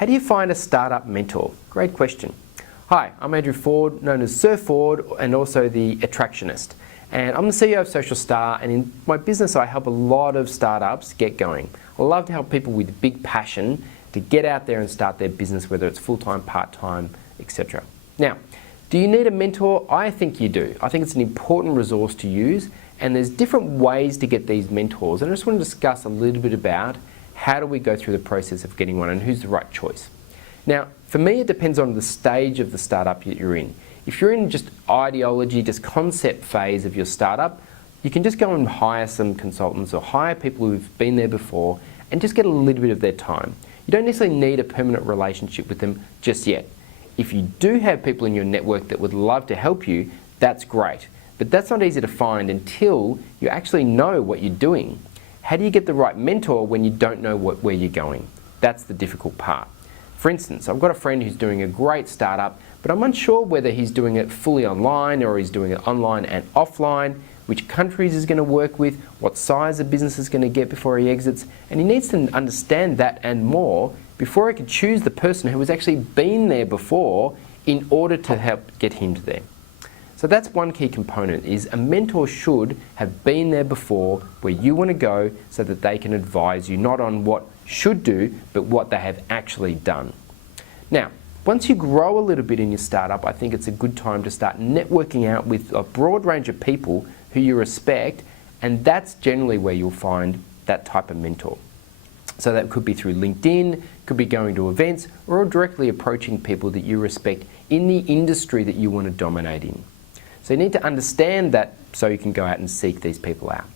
How do you find a startup mentor? Great question. Hi, I'm Andrew Ford, known as Sir Ford, and also the e-ttractionist. And I'm the CEO of Social Star, and in my business I help a lot of startups get going. I love to help people with big passion to get out there and start their business, whether it's full-time, part-time, etc. Now, do you need a mentor? I think you do. I think it's an important resource to use, and there's different ways to get these mentors. And I just want to discuss a little bit about how do we go through the process of getting one and who's the right choice. Now, for me, it depends on the stage of the startup that you're in. If you're in just ideology, just concept phase of your startup, you can just go and hire some consultants or hire people who've been there before and just get a little bit of their time. You don't necessarily need a permanent relationship with them just yet. If you do have people in your network that would love to help you, that's great. But that's not easy to find until you actually know what you're doing. How do you get the right mentor when you don't know where you're going? That's the difficult part. For instance, I've got a friend who's doing a great startup, but I'm unsure whether he's doing it fully online or he's doing it online and offline, which countries he's going to work with, what size the business is going to get before he exits, and he needs to understand that and more before he can choose the person who has actually been there before in order to help get him to there. So that's one key component, is a mentor should have been there before where you want to go so that they can advise you not on what should do, but what they have actually done. Now, once you grow a little bit in your startup, I think it's a good time to start networking out with a broad range of people who you respect, and that's generally where you'll find that type of mentor. So that could be through LinkedIn, could be going to events, or directly approaching people that you respect in the industry that you want to dominate in. So you need to understand that so you can go out and seek these people out.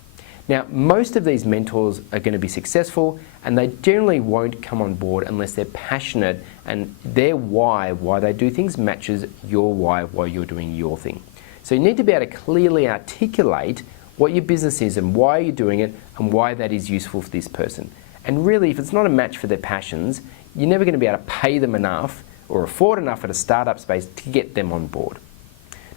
Now, most of these mentors are going to be successful, and they generally won't come on board unless they're passionate and their why they do things matches your why you're doing your thing. So you need to be able to clearly articulate what your business is and why you're doing it and why that is useful for this person. And really, if it's not a match for their passions, you're never going to be able to pay them enough or afford enough at a startup space to get them on board.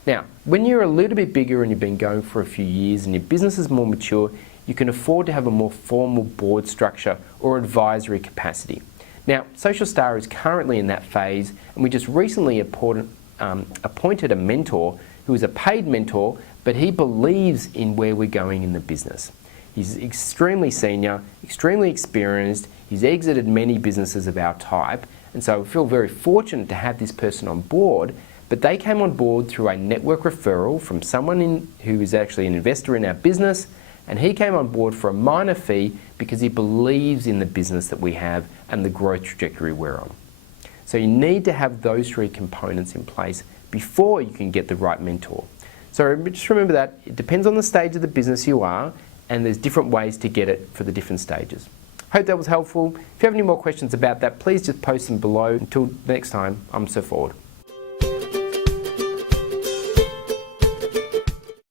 Now, when you're a little bit bigger and you've been going for a few years and your business is more mature, you can afford to have a more formal board structure or advisory capacity. Now, Social Star is currently in that phase, and we just recently appointed a mentor who is a paid mentor, but he believes in where we're going in the business. He's extremely senior, extremely experienced, he's exited many businesses of our type, and so I feel very fortunate to have this person on board. But they came on board through a network referral from someone who is actually an investor in our business, and he came on board for a minor fee because he believes in the business that we have and the growth trajectory we're on. So you need to have those three components in place before you can get the right mentor. So just remember that it depends on the stage of the business you are, and there's different ways to get it for the different stages. Hope that was helpful. If you have any more questions about that, please just post them below. Until next time, I'm Sir Ford.